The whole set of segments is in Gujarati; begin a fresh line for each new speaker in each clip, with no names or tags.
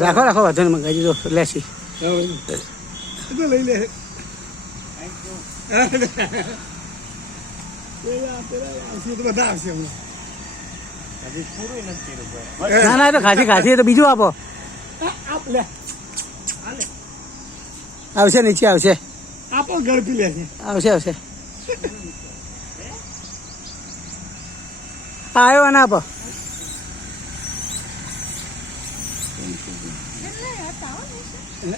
રાખો રાખો, વાંધો ને મંગાવી દીધો. લેસી
લઈ લે તો
બીજું આપો. આવશે, નીચે આવશે.
આપો ગળપી લે
આવશે આવશે. આવ્યો અને આપો.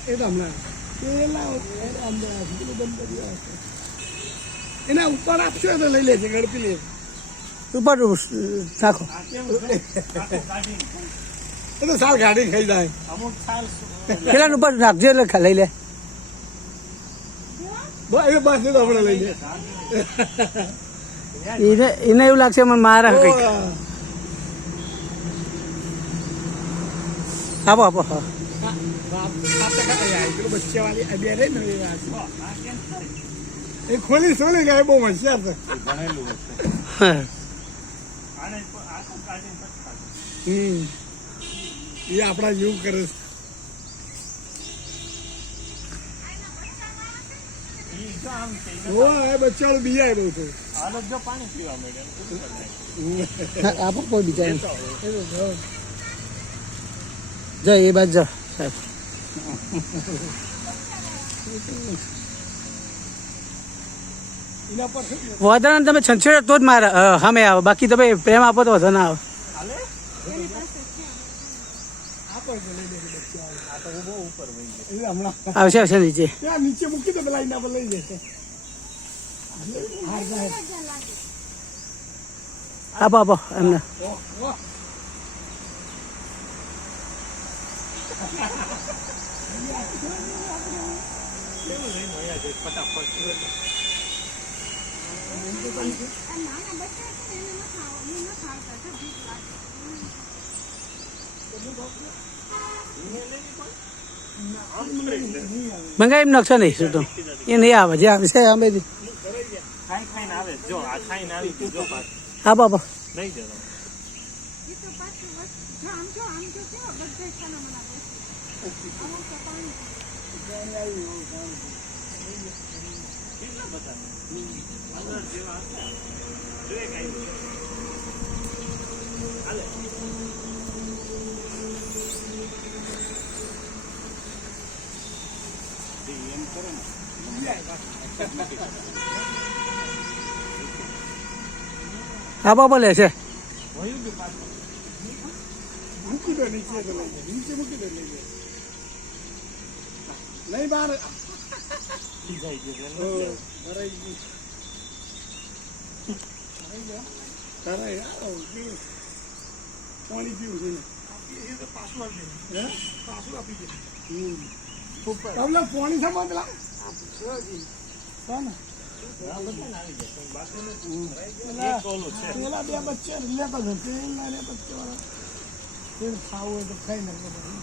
એ તો હમણાં. એના ઉપર આપશો તો લઈ લેશે ઝડપી લે
ઉપર નાખો.
એ તો સાલ ગાડી ખાઈ જાય.
પેલા ઉપર નાખજો એટલે લઈ લે.
બસ એ તો હમણાં લઈ લે.
એને એને એવું લાગશે મને મારા કંઈક
ઓહ.
આપો આપો હા
બાપ- બાપ તો ખાતા જાય. પેલું બચ્ચાવાળી આ બે રહી ને એ વાત.
આ થાય?
એ ખોલી સોલી બહુ હોશિયાર છે. હમ. એ આપણા જેવું કરે છે.
આપો કોઈ બીજા જો એ બાજુ જા સાહેબ
એના પર શું છે?
વધારે તમે છંછેડો તો જ મારે હમે આવો. બાકી તમે પ્રેમ આપો તો વધુ ના આવે. આવશે આવશે નીચે.
નીચે મૂકી
આપો આપો, એમને. મંગાવી નકશો નહીં શું તો. એ નહીં આવે, જે
આવે છે અમે
હા બાબા
નહીં જતો
કરો ને
હા ગયું પાછું
મૂકી દો નીચે નીચે મૂકી દો લઈ જાય નહીં બહાર
ખીજાઈ ગયું.
ભરાઈ ગયું. ભરાઈ, આવો, પાણી પીવું છે ને. હે? હમ. પેલા પાણી
છે
પેલા બે બચ્ચે લેતા હતા પેલા ને બચ્ચા વાળા. તે ખાવું હોય તો ખાઈ નાખો પછી.